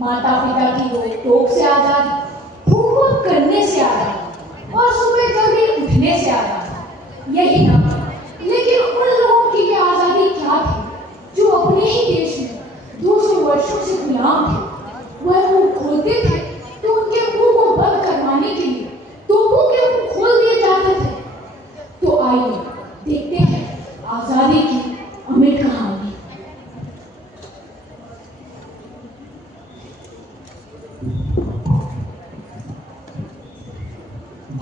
माता पिता की रोक टोक से आजादी, होमवर्क करने से आजादी और सुबह जल्दी उठने से आजादी, यही ना। लेकिन उन लोगों की ये आजादी क्या थी जो अपने ही देश में 200 वर्षों से गुलाम थे। वह मुंह खोलते थे तो उनके मुंह को बंद करवाने के लिए तोपों के मुंह खोल दिए जाते थे। तो आइए देखते हैं आजादी की अमिट कहानी।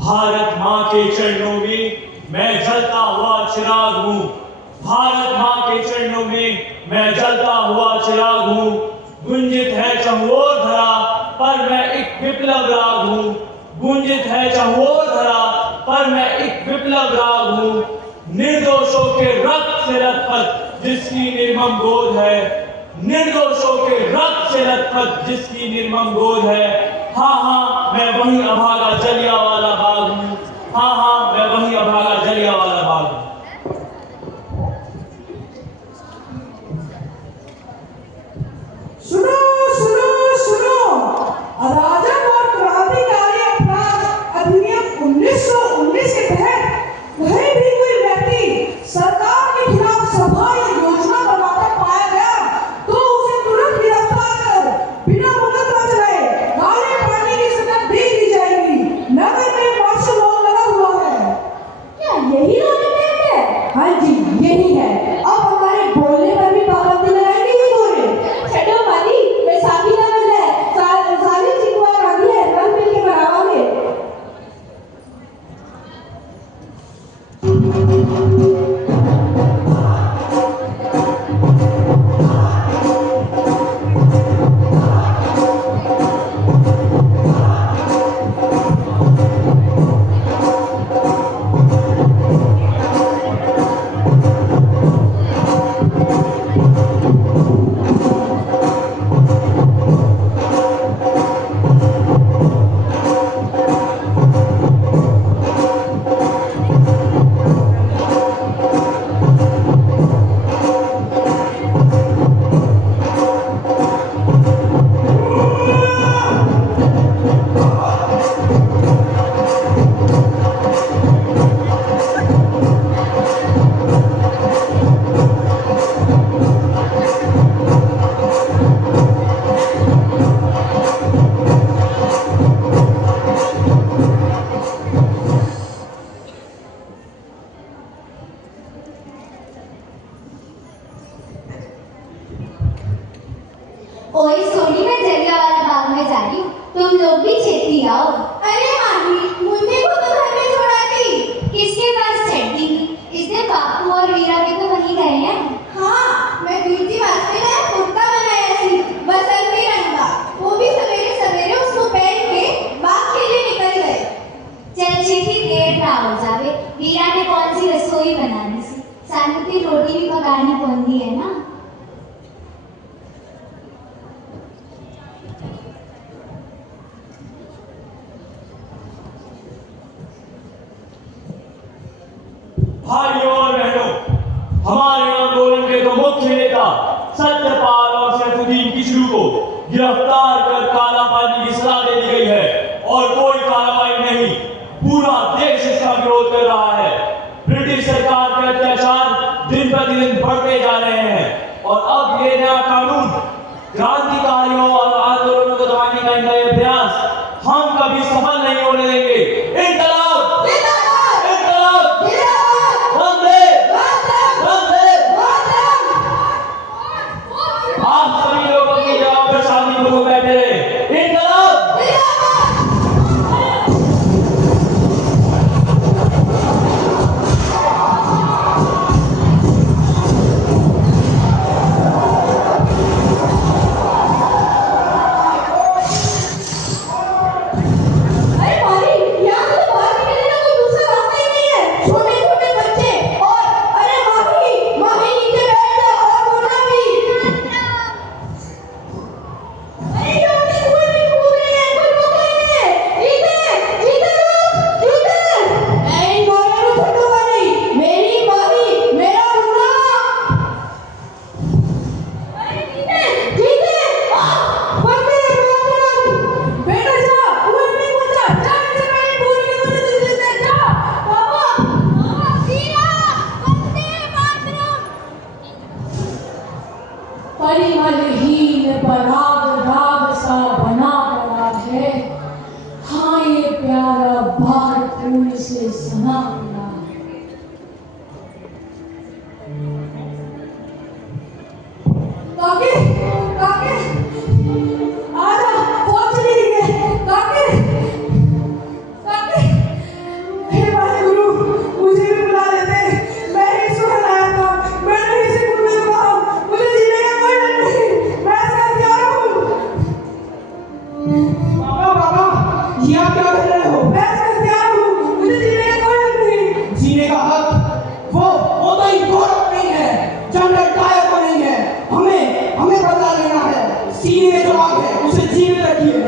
भारत माँ के चरणों में मैं जलता हुआ चिराग हूँ। भारत माँ के चरणों में मैं जलता हुआ चिराग हूँ। गुंजित है चहुओर धरा पर मैं एक विप्लव राग हूँ। गुंजित है चहुओर धरा पर मैं एक विप्लव राग हूँ। निर्दोषों के रक्त से लथपथ जिसकी निर्मम गोद है, निर्दोषों के रक्त से लथपथ जिसकी निर्मम गोद है। हाँ हाँ मैं वही अभागा जलियांवाला बाग हूँ। हाँ हाँ मैं वही अभागा जलियांवाला बाग हूँ। सुनो सुनो सुनो, अराजक और क्रांतिकारी अपराध अधिनियम 1919 के तहत कहीं भी कोई व्यक्ति सरकार के खिलाफ सभा या योजना बनाता पाया गया तो उसे तुरंत गिरफ्तार कर बिना मुकदमा चलाए काले पानी की सजा दे दी जाएगी। नगर में मार्शल लॉ लगा हुआ है। क्या यही लॉ है? हाँ जी यही है। अब हमारे बोलने पर भी पाबंदी लगाएंगे ये गोरे। छठो माली बैसाखी का मेला है, सारी चिकवा गांधी है, रंग मिल के मनावांगे। ओए सोनी, मैं जलियांवाला बाग में जा रही हूँ, तुम लोग भी छेती आओ। अरे माही, मुन्ने को तो घर में छोड़ा दी। किसके पास छेती? इसने बापू और वीरा भी तो वहीं गए हैं। हाँ, मैं कीर्ति वास्ते नया कुर्ता बनाया थी, बसंती रंग का। वो भी सवेरे सवेरे उसको पहन के बाग के लिए निकल गए। चल छेती, देर ना हो जावे। वीरा ने कौन सी रसोई बनानी सी, सानू की रोटी भी पकानी पौंदी है ना। भाइयों और बहनों, हमारे आंदोलन के दो मुख्य नेता सत्यपाल और सैफुद्दीन किचलू को गिरफ्तार कर काला पानी की सजा दे दी गई है और कोई कार्रवाई नहीं। पूरा देश इसका विरोध कर रहा है। ब्रिटिश सरकार के अत्याचार दिन प्रतिदिन बढ़ते जा रहे हैं और अब ये नया कानून क्रांतिकारियों और आंदोलनों को दबाने का नया प्रयास हम कभी सफल नहीं होने देंगे। इनकलाब जिंदाबाद! इनकलाब जिंदाबाद! वंदे वंदे! आप सभी लोगों की जवाब पर शांतिपूर्वक बैठे रहे। इनकलाब जिंदाबाद! सीने में जो आग है उसे जीवित रखिए।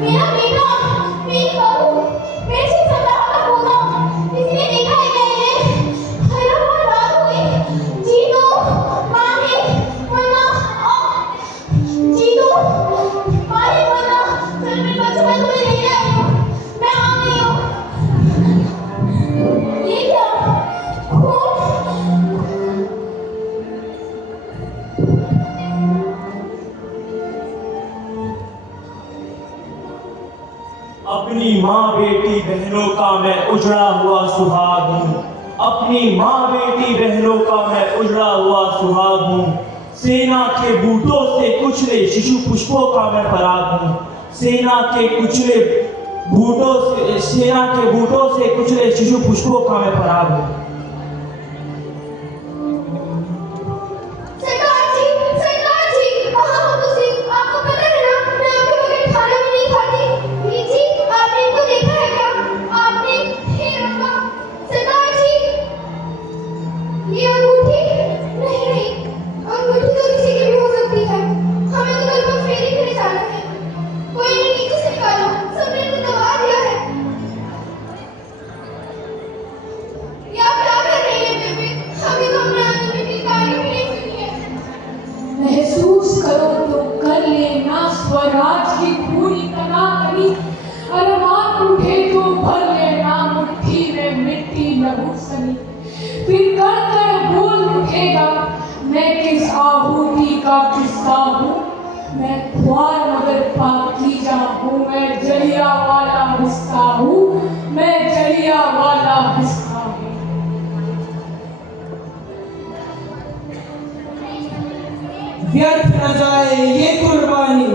मेरा बेटा, मेरी बहू, मेरे से 17 का होगा। इसने देखा है क्या इन्हें? हैरान रात हुई। जी तो माने वरना जी तो माने वरना चल मेरे बच्चों मैं तुम्हें लेने आई हूँ। मैं आ गई हूँ। ये क्या खून? अपनी माँ बेटी बहनों का मैं उजड़ा हुआ सुहाग हूँ। अपनी माँ बेटी बहनों का मैं उजड़ा हुआ सुहाग हूँ। सेना के बूटों से कुचले शिशु पुष्पों का मैं पराग हूँ। सेना के बूटों से कुचले शिशु पुष्पों का मैं पराग हूँ। सरकार जी, कहाँ हो तुसी? आपको पता है ना, मैं आपके बगैर खाना भी नहीं खाती। वीर जी, आपने इनको देखा है क्या? आपने हे रब्बा, सरकार जी, ये अंगूठी? नहीं, अंगूठी तो किसी की भी हो सकती है। हमें तो कल को फेरी पे जाना है। कोई इन्हें नीचे से निकालो, सबने तो दबा दिया है। ये आप क्या कर रही है बेबे? अभी तो हमने अंगूठी की तारीफ नहीं सुनी है। महसूस करो तो कर लेना स्वराज की पूरी तनातनी। अरमान उठे तो भर लेना मुट्ठी में मिट्टी लहू सनी। फिर कर कर बोल उठेगा, मैं किस आहूति का किस्सा हूँ। मैं ख्वार मगर पाकीज़ा हूँ। मैं जलिया वाला हिस्सा हूँ। मैं जलिया वाला हिस्सा हूँ। व्यर्थ न जाए ये कुर्बानी,